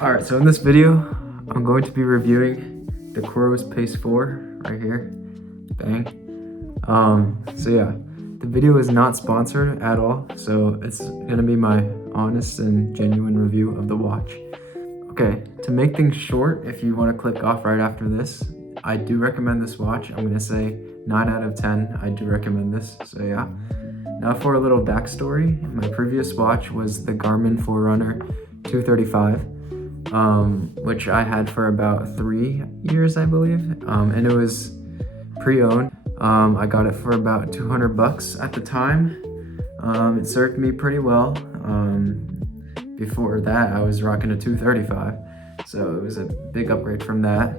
Alright, so in this video, I'm going to be reviewing the Coros Pace 4 right here. Bang. So yeah, the video is not sponsored at all, so it's gonna be my honest and genuine review of the watch. Okay, to make things short, if you want to click off right after this, I do recommend this watch. I'm gonna say 9 out of 10, I do recommend this, so yeah. Now for a little backstory, my previous watch was the Garmin Forerunner 235. Which I had for about 3 years, I believe, and it was pre-owned. I got it for about 200 bucks at the time. It served me pretty well. Before that, I was rocking a 235, so it was a big upgrade from that.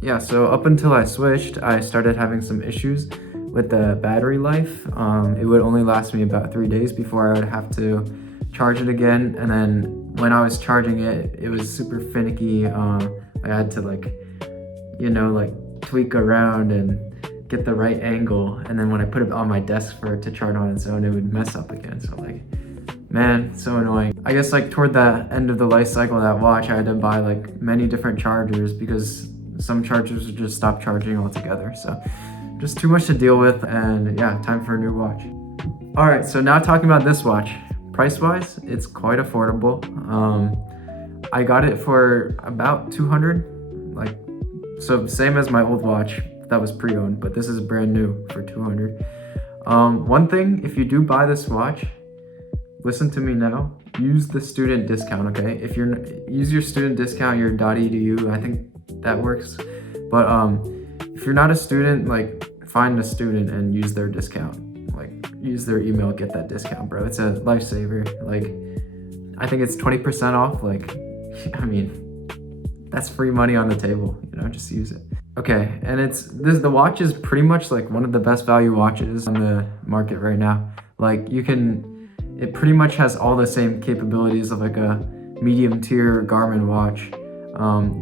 Yeah, so up until I switched, I started having some issues with the battery life. It would only last me about 3 days before I would have to charge it again, and then when I was charging it, it was super finicky. I had to tweak around and get the right angle, and then when I put it on my desk for it to charge on its own, it would mess up again. So man, so annoying. I guess toward the end of the life cycle of that watch, I had to buy many different chargers because some chargers would just stop charging altogether. So just too much to deal with, and yeah, time for a new watch. All right, so now talking about this watch. Price-wise, it's quite affordable. I got it for about 200, so same as my old watch that was pre-owned, but this is brand new for 200. One thing, if you do buy this watch, listen to me now, use the student discount, okay? If use your student discount, your .edu, I think that works. But if you're not a student, find a student and use their discount. Use their email, get that discount, bro. It's a lifesaver. I think it's 20% off. I mean, that's free money on the table, just use it. Okay, and the watch is pretty much one of the best value watches on the market right now. It pretty much has all the same capabilities of a medium tier Garmin watch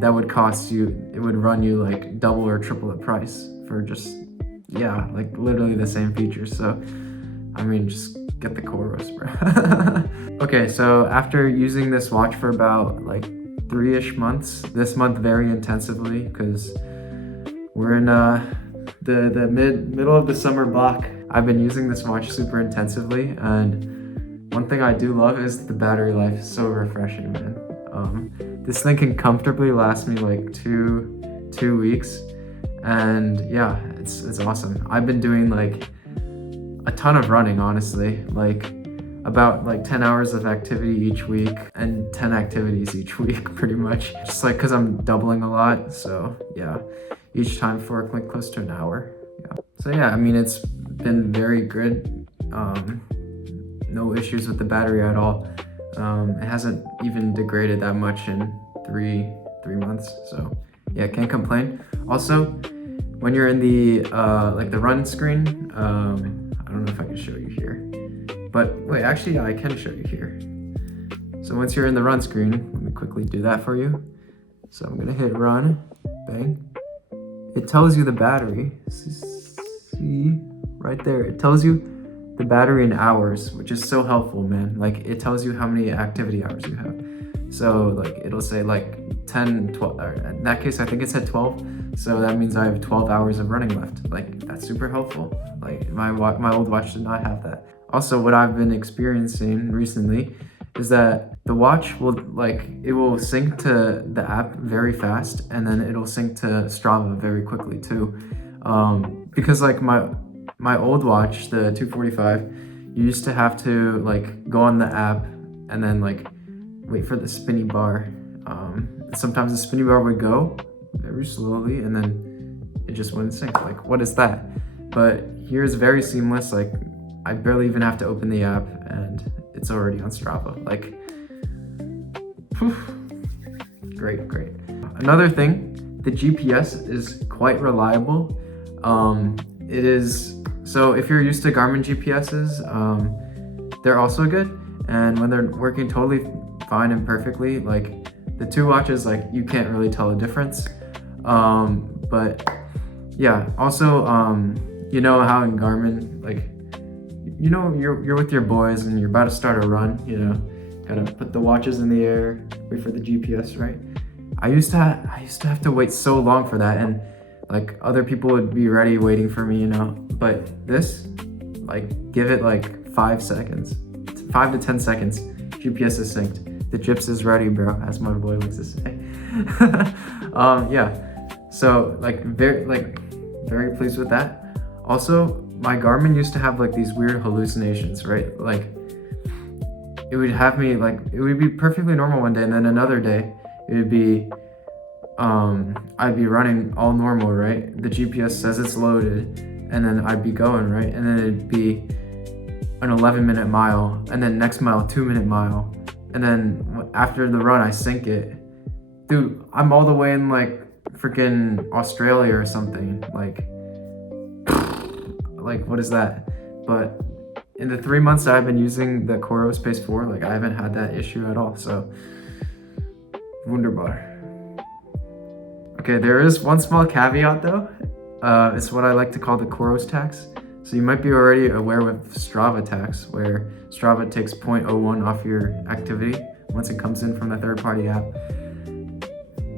that would cost you, it would run you double or triple the price for just, yeah, literally the same features. So I mean, just get the Coros, bro. Okay, so after using this watch for about 3-ish months, this month very intensively, because we're in the middle of the summer block. I've been using this watch super intensively, and one thing I do love is the battery life. It's so refreshing, man. This thing can comfortably last me two weeks, and yeah, it's awesome. I've been doing a ton of running, honestly, about 10 hours of activity each week and 10 activities each week, pretty much. Just because I'm doubling a lot, so yeah, each time for close to an hour. Yeah. So yeah, I mean, it's been very good. No issues with the battery at all. It hasn't even degraded that much in three months, so yeah, can't complain. Also, when you're in the run screen, I don't know if I can show you here, but wait, actually, yeah, I can show you here. So once you're in the run screen, let me quickly do that for you. So I'm gonna hit run, bang. It tells you the battery, see, right there. It tells you the battery in hours, which is so helpful, man. It tells you how many activity hours you have. So it'll say 10, 12, or in that case, I think it said 12. So that means I have 12 hours of running left. That's super helpful. My old watch did not have that. Also, what I've been experiencing recently is that the watch will it will sync to the app very fast, and then it'll sync to Strava very quickly too. Because my old watch, the 245, you used to have to go on the app and then wait for the spinny bar. Sometimes the spinny bar would go very slowly, and then it just wouldn't sync. What is that? But here is very seamless. I barely even have to open the app, and it's already on Strava. Great. Another thing, the GPS is quite reliable. It is, so if you're used to Garmin GPSs, they're also good, and when they're working totally fine and perfectly, the two watches, you can't really tell a difference. But yeah, also, you know how in Garmin, you're with your boys and you're about to start a run, Gotta put the watches in the air, wait for the GPS, right? I used to have to wait so long for that, and like other people would be ready waiting for me, you know. But this, like, give it like 5 seconds, 5 to 10 seconds. GPS is synced. The gyps is ready, bro, as my boy likes to say. Yeah. So like very pleased with that. Also, my Garmin used to have like these weird hallucinations, right? Like it would have me like, it would be perfectly normal one day, and then another day it would be I'd be running all normal, right? The GPS says it's loaded, and then I'd be going, right? And then it'd be an 11-minute mile, and then next mile 2-minute mile, and then after the run I sync it. Dude, I'm all the way in like freaking Australia or something. Like what is that? But in the 3 months that I've been using the Coros Pace 4, like I haven't had that issue at all. So wunderbar. Okay, there is one small caveat though. It's what I like to call the Coros tax. So you might be already aware with Strava tax, where Strava takes 0.01 off your activity once it comes in from the third-party app.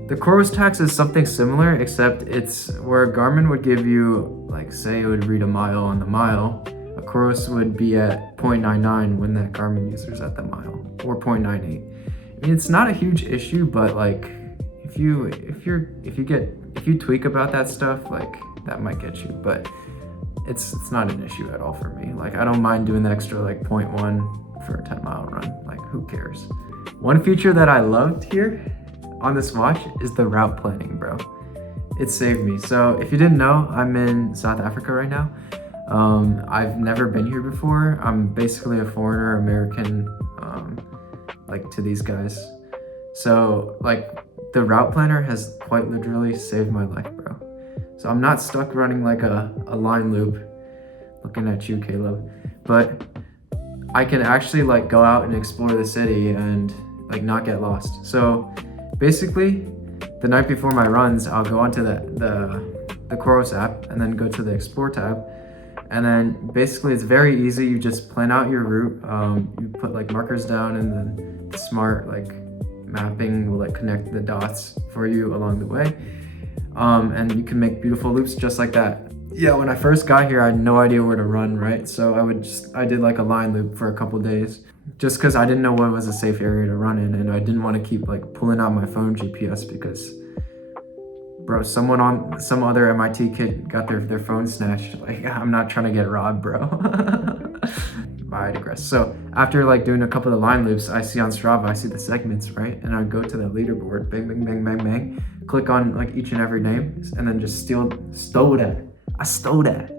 The Coros tax is something similar, except it's where Garmin would give you, like, say it would read a mile on the mile, a Coros would be at 0.99 when that Garmin user's at the mile, or 0.98. I mean, it's not a huge issue, but like, if you tweak about that stuff, like that might get you, but it's not an issue at all for me. Like, I don't mind doing the extra like 0.1 for a 10-mile run. Like, who cares? One feature that I loved here on this watch is the route planning, bro. It saved me. So if you didn't know, I'm in South Africa right now. I've never been here before. I'm basically a foreigner, American, like to these guys. So like the route planner has quite literally saved my life, bro. So I'm not stuck running like a line loop. Looking at you, Caleb. But I can actually like go out and explore the city and like not get lost. So basically, the night before my runs, I'll go onto the Coros app and then go to the Explore tab. And then basically it's very easy. You just plan out your route. You put like markers down, and then the smart like mapping will like connect the dots for you along the way. And you can make beautiful loops just like that. Yeah, when I first got here, I had no idea where to run, right? So I did like a line loop for a couple days, just because I didn't know what was a safe area to run in, and I didn't want to keep like pulling out my phone GPS because, bro, some other MIT kid got their phone snatched. Like, I'm not trying to get robbed, bro. I digress. So after like doing a couple of line loops, I see on Strava, I see the segments, right? And I go to the leaderboard, bang, bang, bang, bang, bang, click on like each and every name, and then just stole that. I stole that.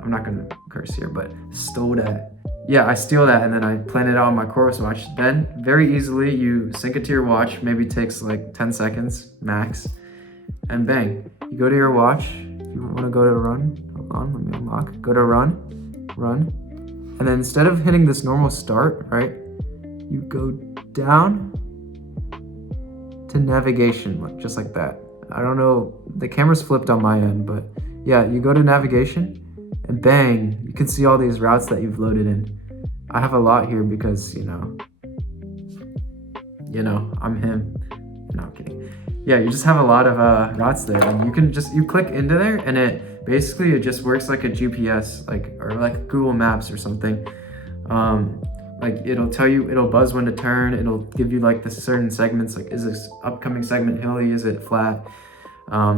I'm not gonna curse here, but stole that. Yeah, I steal that, and then I plan it out on my Coros watch. Then very easily you sync it to your watch. Maybe takes like 10 seconds max, and bang, you go to your watch. If you want to go to run, hold on, let me unlock. Go to run, and then instead of hitting this normal start, right, you go down to navigation, just like that. I don't know, the camera's flipped on my end, but yeah, you go to navigation, and bang, you can see all these routes that you've loaded in. I have a lot here because, you know, I'm him. No, I'm kidding. Yeah, you just have a lot of routes there, and you click into there, and it just works like a GPS, or like Google Maps or something. Like it'll buzz when to turn. It'll give you like the certain segments, like is this upcoming segment hilly? Is it flat?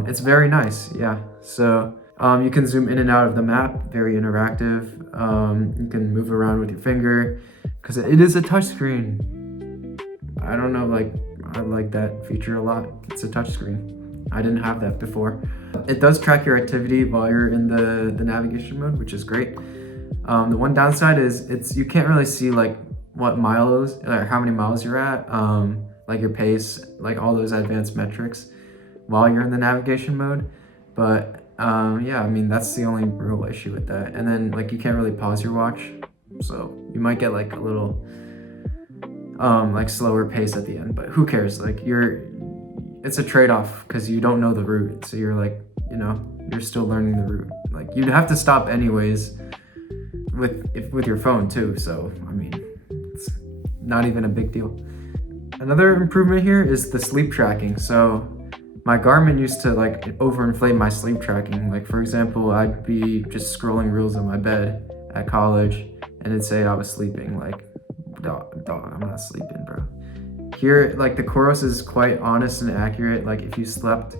It's very nice, yeah. So you can zoom in and out of the map, very interactive. You can move around with your finger because it is a touchscreen. I don't know, like I like that feature a lot. It's a touchscreen. I didn't have that before. It does track your activity while you're in the navigation mode, which is great. The one downside is you can't really see like what miles or how many miles you're at, like your pace, like all those advanced metrics while you're in the navigation mode. But yeah, I mean, that's the only real issue with that. And then like you can't really pause your watch, so you might get like a little like slower pace at the end, but who cares? Like it's a trade-off because you don't know the route, so you're like, you're still learning the route. Like you'd have to stop anyways with your phone too, so I mean, it's not even a big deal. Another improvement here is the sleep tracking. So my Garmin used to like overinflate my sleep tracking. Like for example, I'd be just scrolling reels on my bed at college and it'd say I was sleeping. Like, dog, I'm not sleeping, bro. Here, like the Coros is quite honest and accurate. Like if you slept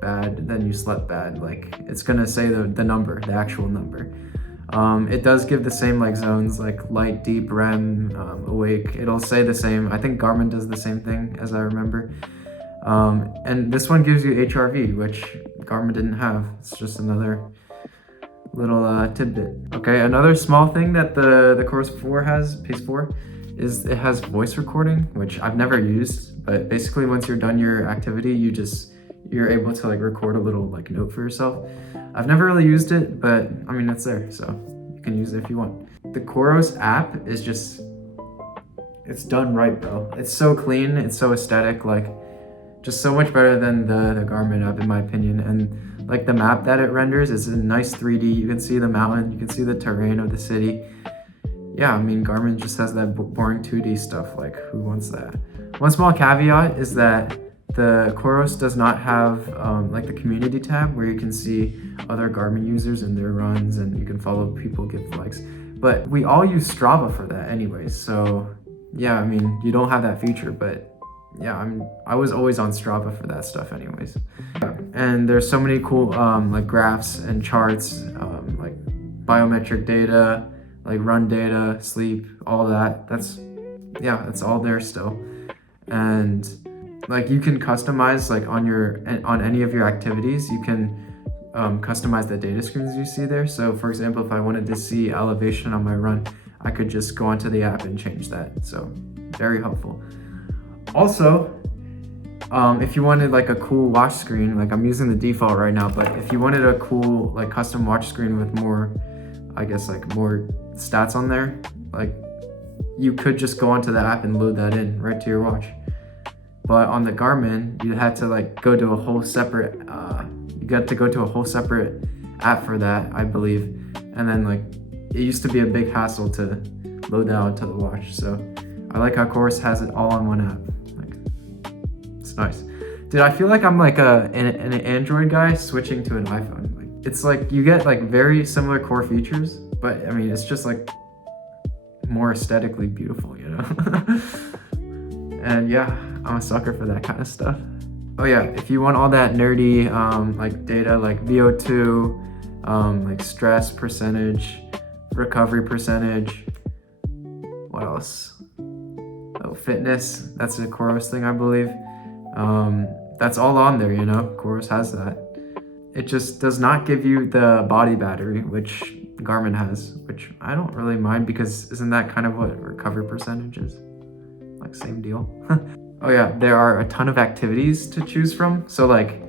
bad, then you slept bad. Like it's gonna say the number, the actual number. It does give the same like zones, like light, deep, REM, awake. It'll say the same. I think Garmin does the same thing as I remember. And this one gives you HRV, which Garmin didn't have. It's just another little tidbit. Okay, another small thing that the Coros 4 has, Pace 4, is it has voice recording, which I've never used. But basically, once you're done your activity, you're able to like record a little like note for yourself. I've never really used it, but I mean it's there, so you can use it if you want. The Coros app is just, it's done right, bro. It's so clean, it's so aesthetic, like just so much better than the Garmin app in my opinion. And like the map that it renders is a nice 3D. You can see the mountain, you can see the terrain of the city. Yeah, I mean Garmin just has that boring 2D stuff, like who wants that? One small caveat is that the Coros does not have like the community tab where you can see other Garmin users and their runs and you can follow people, give likes. But we all use Strava for that anyways. So yeah, I mean, you don't have that feature, but yeah, I was always on Strava for that stuff anyways. And there's so many cool like graphs and charts, like biometric data, like run data, sleep, all that. That's all there still. And like you can customize like on any of your activities, you can customize the data screens you see there. So for example, if I wanted to see elevation on my run, I could just go onto the app and change that. So very helpful. Also, if you wanted like a cool watch screen, like I'm using the default right now, but if you wanted a cool like custom watch screen with more, I guess like more stats on there, like you could just go onto the app and load that in right to your watch. But on the Garmin, you had to like go to a whole separate, you got to go to a whole separate app for that, I believe. And then like, it used to be a big hassle to load that onto the watch. So I like how Coros has it all on one app. Like, it's nice. Dude, I feel like I'm like an Android guy switching to an iPhone. Like, it's like, you get like very similar core features, but I mean, it's just like more aesthetically beautiful, you know? And yeah, I'm a sucker for that kind of stuff. Oh yeah, if you want all that nerdy like data, like VO2, like stress percentage, recovery percentage, what else? Oh, fitness, that's a Coros thing, I believe. That's all on there, you know, Coros has that. It just does not give you the body battery, which Garmin has, which I don't really mind because isn't that kind of what recovery percentage is? Like same deal. Oh yeah, there are a ton of activities to choose from. So like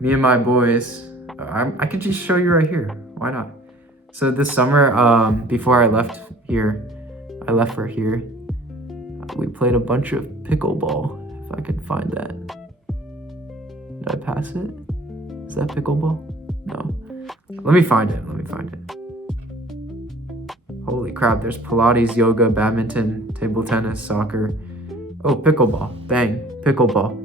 me and my boys, I could just show you right here. Why not? So this summer, before I left for here, we played a bunch of pickleball, if I can find that. Did I pass it? Is that pickleball? No. Let me find it. Holy crap, there's Pilates, yoga, badminton, table tennis, soccer. Oh, pickleball. Bang, pickleball.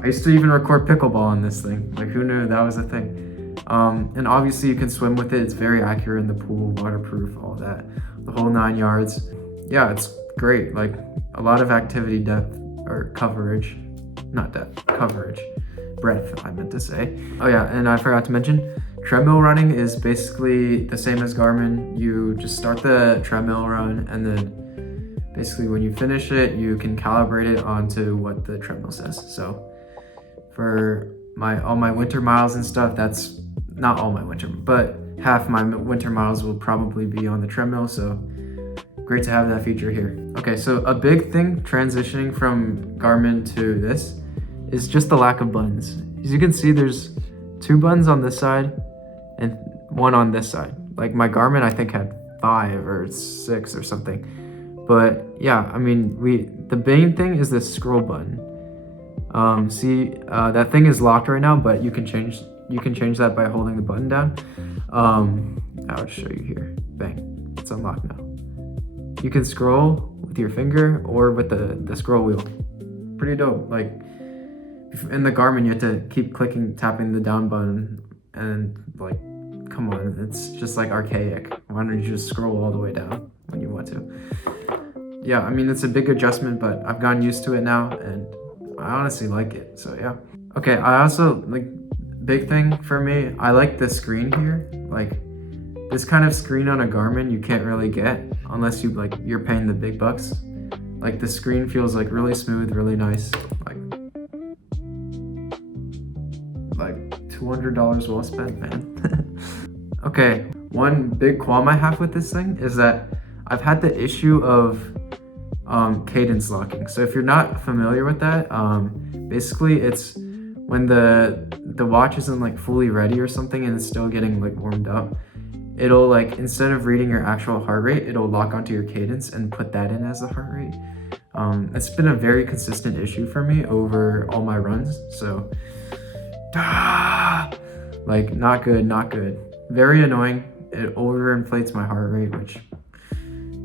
I used to even record pickleball on this thing. Like, who knew that was a thing? And obviously you can swim with it. It's very accurate in the pool, waterproof, all that. The whole 9 yards. Yeah, it's great. Like, a lot of activity depth, or coverage. Not depth, coverage. Breadth, I meant to say. Oh yeah, and I forgot to mention, treadmill running is basically the same as Garmin. You just start the treadmill run, and then basically when you finish it, you can calibrate it onto what the treadmill says. So for all my winter miles and stuff, that's not all my winter, but half my winter miles will probably be on the treadmill. So great to have that feature here. Okay, so a big thing transitioning from Garmin to this is just the lack of buttons. As you can see, there's 2 buttons on this side and 1 on this side. Like my Garmin, I think had 5 or 6 or something. But yeah, I mean, the main thing is this scroll button. That thing is locked right now, but you can change that by holding the button down. I'll show you here. Bang, it's unlocked now. You can scroll with your finger or with the scroll wheel. Pretty dope. Like in the Garmin, you have to keep tapping the down button, and like, come on, it's just like archaic. Why don't you just scroll all the way down when you want to? Yeah, I mean, it's a big adjustment, but I've gotten used to it now, and I honestly like it, so yeah. Okay, I also, like, big thing for me, I like the screen here. Like, this kind of screen on a Garmin you can't really get unless you're paying the big bucks. Like, the screen feels like really smooth, really nice. Like $200 well spent, man. Okay, one big qualm I have with this thing is that I've had the issue of cadence locking. So if you're not familiar with that, basically it's when the watch isn't like fully ready or something and it's still getting like warmed up, it'll like, instead of reading your actual heart rate, it'll lock onto your cadence and put that in as the heart rate. It's been a very consistent issue for me over all my runs, so like not good. Very annoying. It overinflates my heart rate, which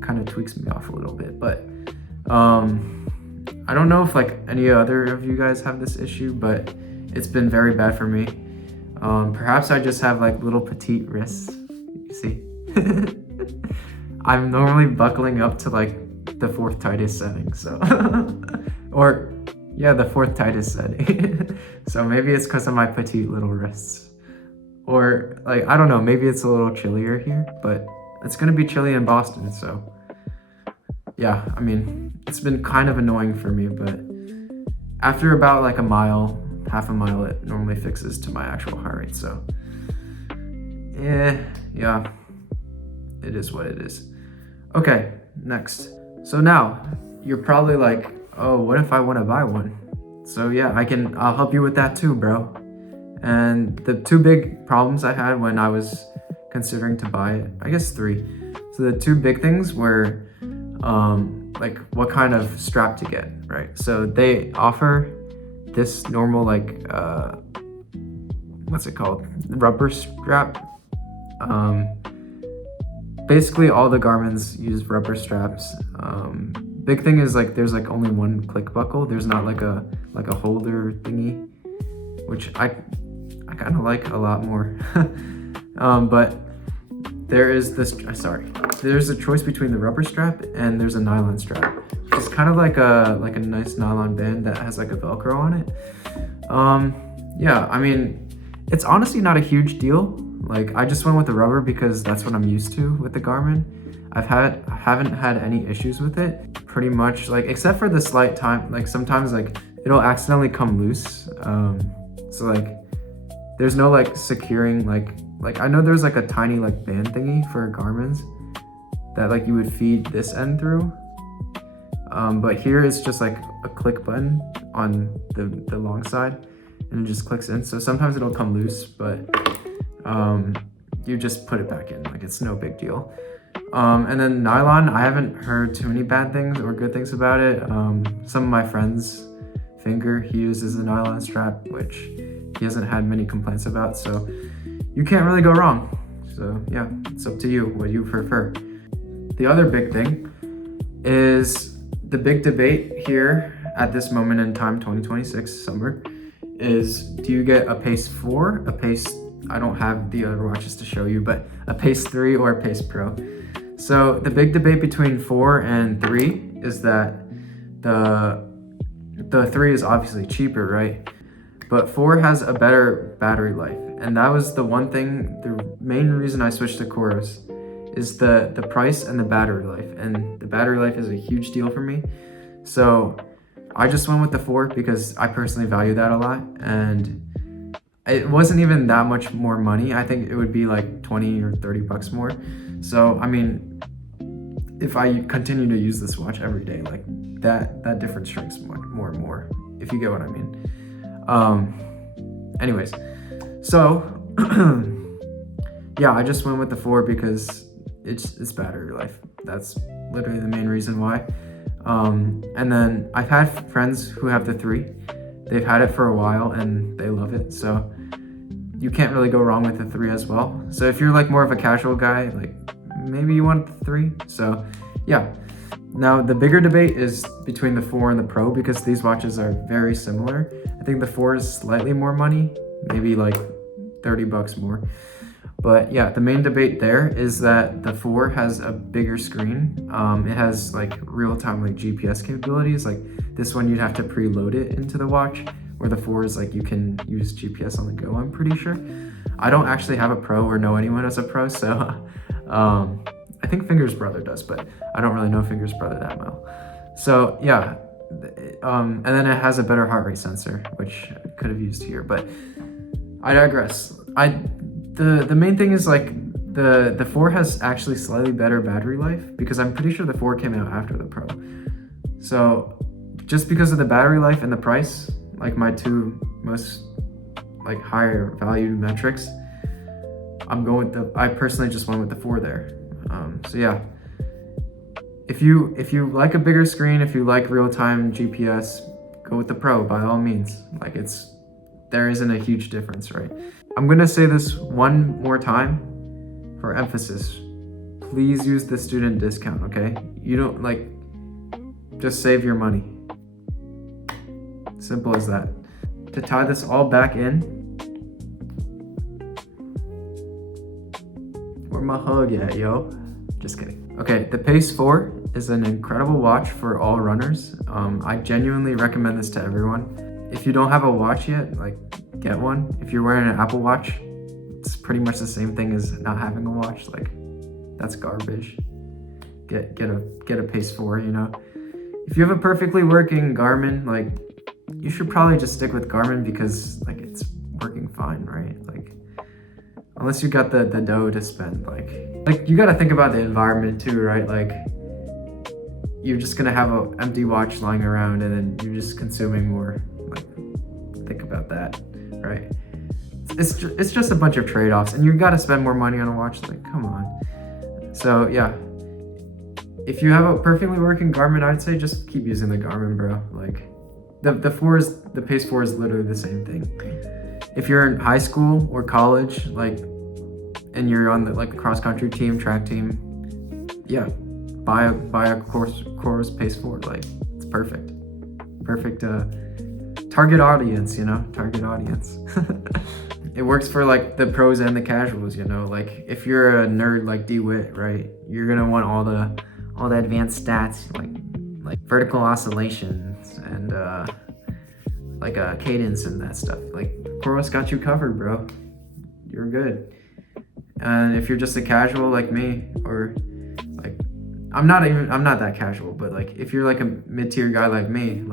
kind of tweaks me off a little bit, but I don't know if like any other of you guys have this issue, but it's been very bad for me. Perhaps I just have like little petite wrists, you see. I'm normally buckling up to like the 4th tightest setting, so or yeah, the 4th tightest setting. So maybe it's because of my petite little wrists, or like, I don't know, maybe it's a little chillier here, but it's gonna be chilly in Boston, so yeah, I mean, it's been kind of annoying for me, but after about like half a mile, it normally fixes to my actual heart rate, so yeah, it is what it is. Okay, next. So now, you're probably like, oh, what if I want to buy one? So yeah, I'll help you with that too, bro. And the 2 big problems I had when I was considering to buy it, I guess 3. So the 2 big things were like what kind of strap to get, right? So they offer this normal like what's it called, rubber strap. Basically all the Garmin's use rubber straps. Big thing is like there's like only one click buckle. There's not like a holder thingy, which I kind of like a lot more. But there is there's a choice between the rubber strap and there's a nylon strap. It's kind of like a nice nylon band that has like a Velcro on it. Yeah, I mean, it's honestly not a huge deal. Like, I just went with the rubber because that's what I'm used to with the Garmin. I haven't had any issues with it, pretty much, like, except for the slight time, like sometimes like it'll accidentally come loose. So like there's no like securing, like I know there's like a tiny like band thingy for Garmin's that like you would feed this end through. But here it's just like a click button on the long side and it just clicks in. So sometimes it'll come loose, but you just put it back in, like it's no big deal. And then nylon, I haven't heard too many bad things or good things about it. Some of my friends' finger, he uses a nylon strap, which he hasn't had many complaints about, so you can't really go wrong. So yeah, it's up to you what you prefer. The other big thing is the big debate here at this moment in time, 2026 summer, is do you get a Pace 4, a Pace, I don't have the other watches to show you, but a Pace 3 or a Pace Pro. So the big debate between 4 and 3 is that the 3 is obviously cheaper, right? But 4 has a better battery life. And that was the one thing, the main reason I switched to Coros is the price and the battery life. And the battery life is a huge deal for me. So I just went with the 4 because I personally value that a lot. And it wasn't even that much more money. I think it would be like 20 or 30 bucks more. So, I mean, if I continue to use this watch every day, like that difference shrinks more and more, if you get what I mean. Anyways, so yeah, I just went with the 4 because it's battery life. That's literally the main reason why. And then I've had friends who have the 3. They've had it for a while and they love it. So you can't really go wrong with the 3 as well. So if you're like more of a casual guy, like maybe you want the 3. So yeah, Now, the bigger debate is between the 4 and the Pro because these watches are very similar. I think the 4 is slightly more money, maybe like 30 bucks more. But yeah, the main debate there is that the 4 has a bigger screen. It has like real-time like GPS capabilities. Like this one, you'd have to preload it into the watch, where the 4 is like you can use GPS on the go, I'm pretty sure. I don't actually have a Pro or know anyone as a Pro, so I think Finger's brother does, but I don't really know Finger's brother that well. So yeah, and then it has a better heart rate sensor, which I could have used here, but I digress. The main thing is like the 4 has actually slightly better battery life because I'm pretty sure the 4 came out after the Pro. So just because of the battery life and the price, like my two most like higher valued metrics, I personally just went with the 4 there. So yeah, if you like a bigger screen, if you like real-time GPS, go with the Pro by all means. Like there isn't a huge difference, right? I'm gonna say this one more time for emphasis. Please use the student discount, okay? You don't just save your money. Simple as that. To tie this all back in, where my hug at, yo? Just kidding. Okay, the Pace 4 is an incredible watch for all runners. I genuinely recommend this to everyone. If you don't have a watch yet, get one. If you're wearing an Apple Watch, it's pretty much the same thing as not having a watch. That's garbage. Get a Pace 4, you know? If you have a perfectly working Garmin, you should probably just stick with Garmin because it's working fine, right? Unless you got the dough to spend, you gotta think about the environment too, right? You're just gonna have an empty watch lying around and then you're just consuming more. Think about that, right? It's just a bunch of trade-offs, and you gotta spend more money on a watch. Come on. So yeah, if you have a perfectly working Garmin, I'd say just keep using the Garmin, bro. The Pace 4 is literally the same thing. If you're in high school or college, and you're on the cross country team, track team, yeah, buy a Coros Pace 4. It's perfect. Perfect target audience, target audience. It works for the pros and the casuals, if you're a nerd like DeWitt, right, you're gonna want all the advanced stats, like vertical oscillations and cadence and that stuff. Coros got you covered, bro. You're good. And if you're just a casual like me, or I'm not that casual, but if you're a mid-tier guy like me,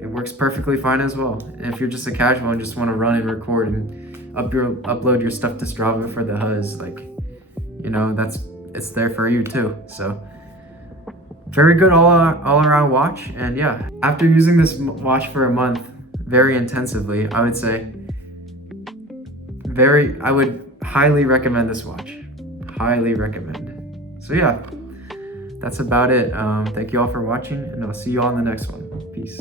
it works perfectly fine as well. And if you're just a casual and just want to run and record and upload your stuff to Strava for the Huzz, it's there for you too. So very good all around watch. And yeah, after using this watch for a month very intensively, I would say I would highly recommend this watch. Highly recommend. So yeah, that's about it. Thank you all for watching, and I'll see you all in the next one. Peace.